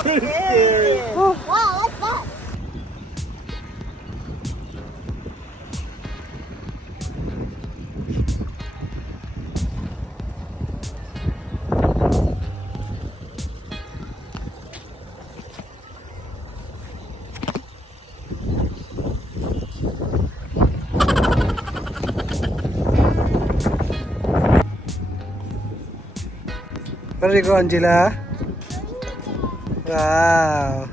Scary. Wow, what's that? Where you go, Angela? Wow.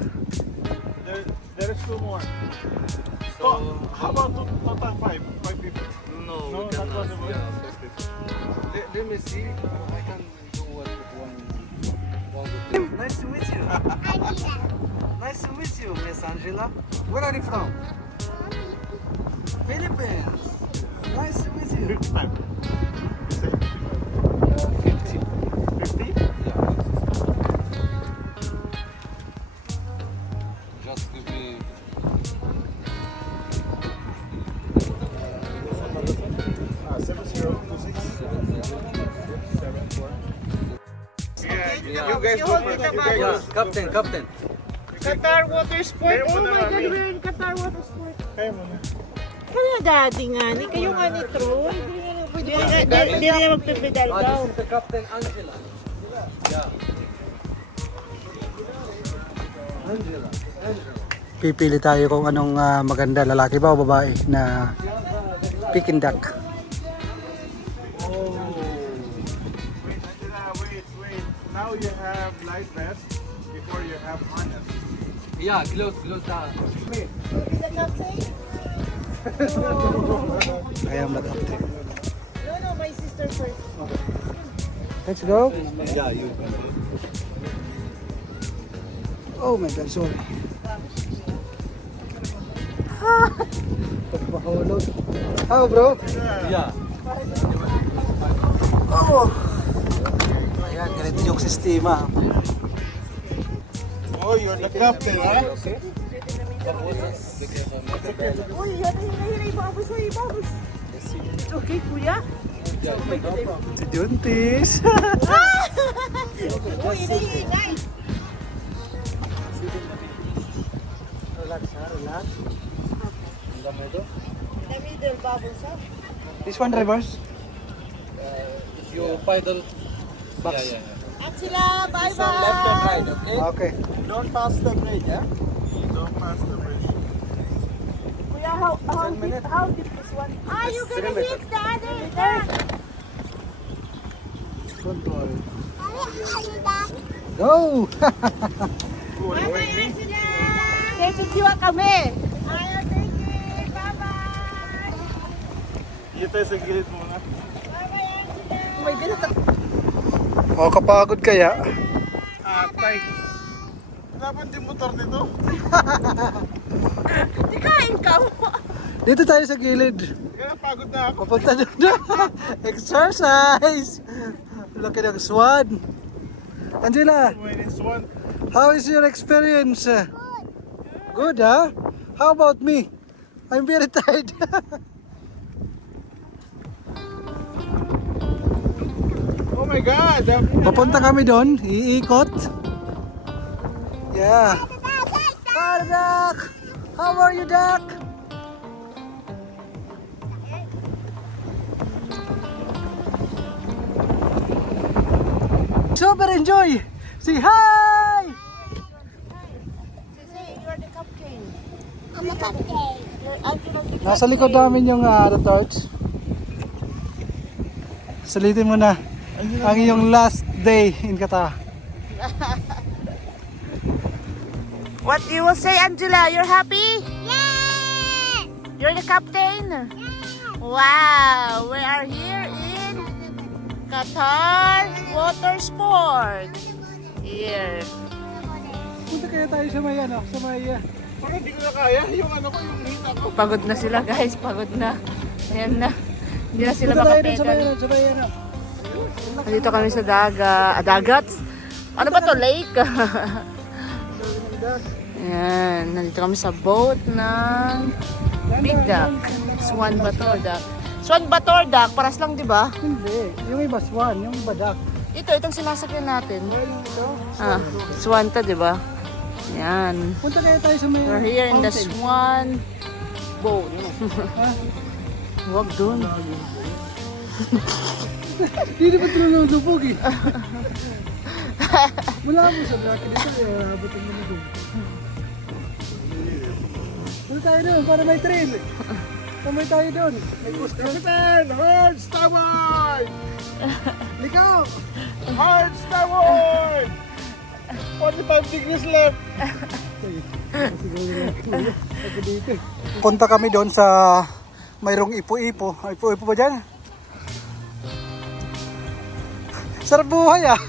There is two more. So, how about total five? Five people? No, No, we cannot. not possible. Yeah, let me see. I can do one good thing. Nice to meet you. Nice to meet you, Miss Angela. Where are you from? Philippines. Nice to meet you. 55. 50. 50? Yeah. Just give me. Ah, 7026. 74. Yeah. You guys go first. You guys Yeah, captain. Qatar Water Sport. Kayo Oh muna, my God, Mami. we're in Qatar Water Sport. Kayo muna. Kaya daddy nga ni, kayo nga ni Troy. Hindi na magpipedal Ah, daw. this is the Captain Angela. Yeah. Angela. Pipili tayo kung anong maganda, lalaki ba o babae na Peking duck. Wait, Angela, wait. Now you have light vest before you have harness. Yeah, close the. I am the captain. No, my sister first. Let's go. Yeah, you can. Oh my God, sorry. Pagpahulog. How bro? Yeah. Oh! Ayan, ganito yung sistema. Oh, you're the captain, huh? Uy, hinay, babos, uy, babos. It's okay, kuya? Si Juntis. Uy, hinay. Relax ha, relax. The middle, babos, ha? This one reverse. If you paddle. Box. Yeah. Angela, bye-bye. Left and right, okay? Okay. Don't pass the bridge, yeah? Don't pass the bridge. Kuya, how deep this one? Are you gonna hit the other duck? Control. Go! Bye-bye, Angela. Say picture kami. Ayaw, thank you. Bye-bye. Dito tayo sa gilid muna. Bye-bye, Angela. May ganito. O, kapagod kaya. Tay. Wala ba yung motor nito? Di kain ka mo. Dito tayo sa gilid. Kaya pagod na ako. Papunta doon. Exercise! Laki ng swan. Angela, When it's one. how is your experience? Good, huh? How about me? I'm very tired. Oh my God! Papunta kami doon, iikot. Yeah. Hi, Duck! How are you, Duck? Super enjoy! Say hi! Say, you're the captain. I'm the captain. You're Angela the Nasa likod namin yung torch. Salitin mo na ang iyong last day in Qatar. What you will say, Angela? You're happy? Yeah! You're the captain? Yeah! Wow! We are here in Qatar Water Sport. Here. Punta kaya tayo sa may sa may Bakit di ko na kaya? Yung ano ko, yung hita ko. Pagod na sila, guys. Pagod na. Ayan na. Hindi na sila punta tayo dun sa may makapedal. sa may Nandito kami sa dagat. Ano ba to? Lake? Ayan. Nandito kami sa boat ng Big Duck. Swan Bator Duck. Swan Bator Duck. Paras lang, di ba? Hindi, yung iba swan, yung iba duck. Itong sinasakyan natin. Ah, Swan to, di ba? Yan. Punta kaya tayo sa may We're here in the fountain. Swan boat. Huwag dun. Hindi naman tulunupog eh. Wala mo sa bracket dito. Kaya abutin mo na doon. Punta tayo doon para may trail. Tumay tayo doon. May coast guard. Captain, hard starboard! Likaw! Hard starboard! 45 degrees left. Punta kami doon sa mayroong ipo-ipo. Ipo-ipo ba dyan? Sarap buhay ah!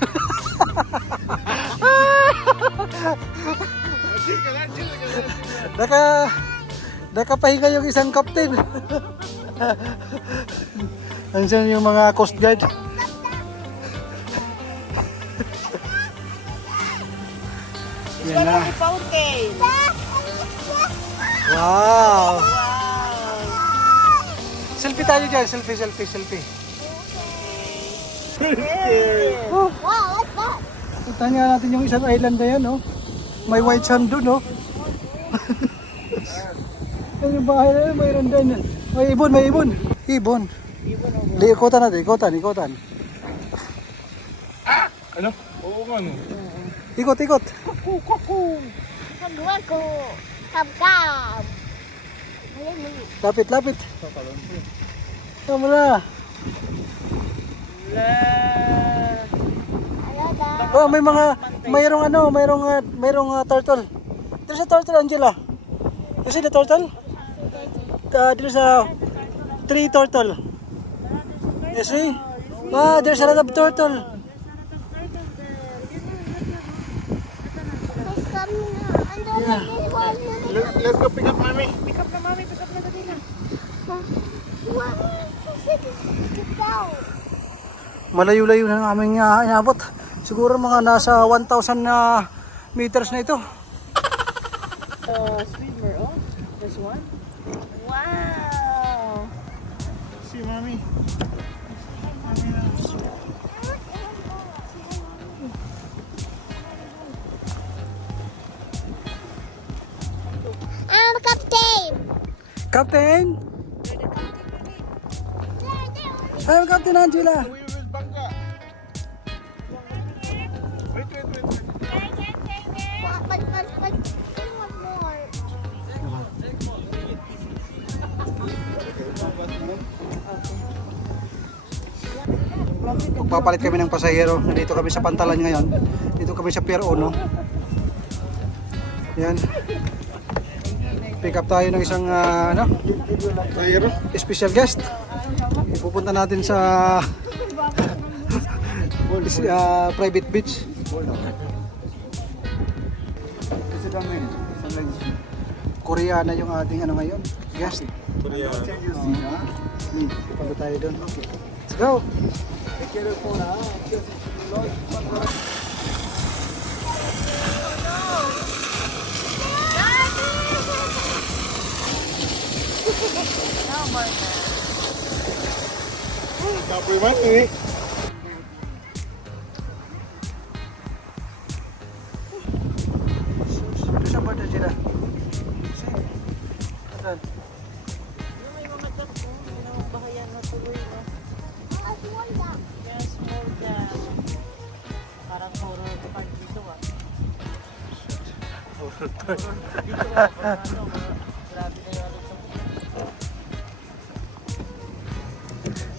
Nakapahinga yung isang captain. Andiyan yung mga coast guard. Yan na. Fountain. Wow! Selfie tayo dyan. Selfie. Wow, what's that? Puntahan nga natin yung isang island na yan, no? May white sand doon, no? Yan yung bahay na yun, mayroon din. May ibon. Ibon. Di, ikutan natin, ikutan. Ano? Oo nga no. Ikot. Wako. Kam. Lapit. Tama na. Oh, mayroong turtle. There's a turtle, Angela. You see the turtle? There's a 3 turtle. You see? There's a lot of turtle. Let's come under Let's go pick up mommy. What? Get down. Malayo-layo na ang aming inabot. Siguro mga nasa 1,000 meters na ito. Swimmer, oh. This one. Wow. See mommy. I'm the captain. Captain! I'm Captain Angela. We will bangga. Wait. But one more. Magpapalit kami ng pasahero. Nandito kami sa Pantalan ngayon. Dito kami sa Pier 1. Yan. Pick up tayo ng isang Pasahero? special guest. Ipupunta natin sa private beach. Koreana yung ating ngayon, guest. Korea. Punta tayo doon. Let's go! Kapoy mati. Ito sa border sila. Saan? May mga duck, oh. May mga bahayan na tuloy, no? Yes, small duck. Parang horror park dito, ah. Horror park dito, ah. Grabe na yung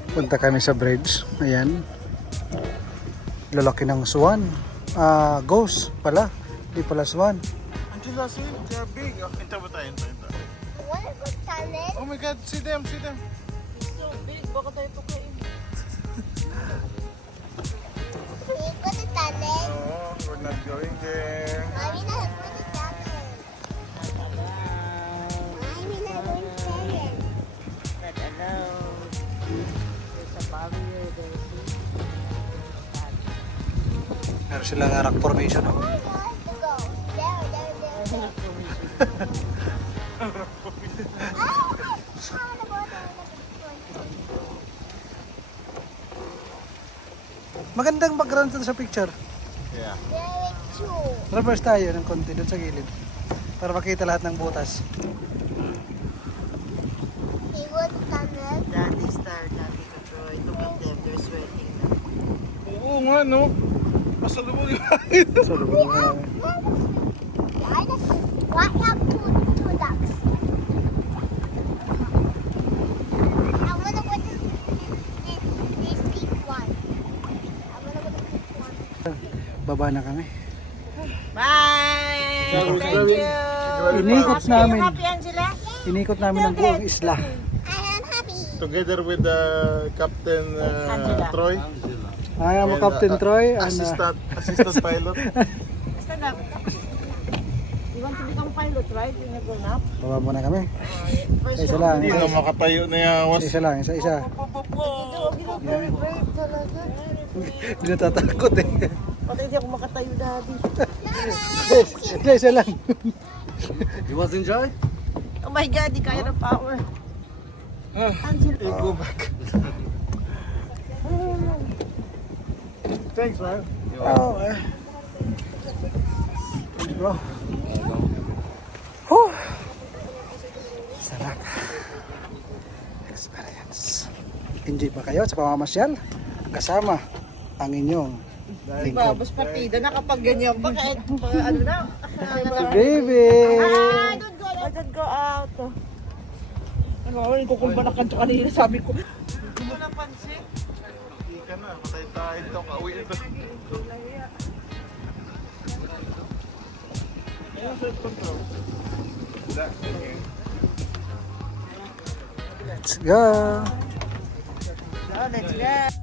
Punta kami sa bridge. Ayan. Lalaki ng swan. Ghost pala. Di pala swan. Angela, see? They're big. Ito ba tayo? What is the talent? Oh my God, see them. It's so big, baka tayo tukain. You got the talent? No, we're not going there. Mommy not going to talent. Mommy not going to talent. Not allowed. There's a barrier there, see? Meron silang rock formation. Oh. Oh, I want to go. There. Magandang background sa picture. Yeah. Very sure. Reverse tayo ng konti doon sa gilid. Para makita lahat ng butas. He was tunnel. Daddy's tired, Daddy to Troy. Look at them, they're sweating. Oo nga, no? Masalubog yung So, lubog na namin. Why have two ducks? I wanna go to this big one. I wanna go to this one. Baba na kami. Bye! Thank you! Inikot namin. Happy, Angela? Inikot namin ang buong isla. I am happy. together with Captain Angela. Troy. I am and, Captain Troy. And, assistant pilot. Stand up. You want to become pilot, right? When you grown up? baba muna kami. First Isa lang. Hindi na makatayo na yawas. Isa lang. Isa. Very brave talaga. Hindi natatakot eh. Pati hindi ako makatayo, Daddy. Isa lang. You was enjoy? Oh my God, di kaya ng power. Angela. Go back. Thanks, man. Oh, eh. Thanks, bro. Whew. Sarap. Experience. Enjoy ba kayo sa pamamasyal? Kasama ang inyong lingkod. Babos partida na kapag ganyan pa kahit ano na. Baby! Don't go out. Ano, ko kung ba nakanto kanina sabi ko. Hindi mo napansin? Hindi ka na. Matay tayo ito. Kauwi ito. Ayun, set control. Let's go! So, let's go.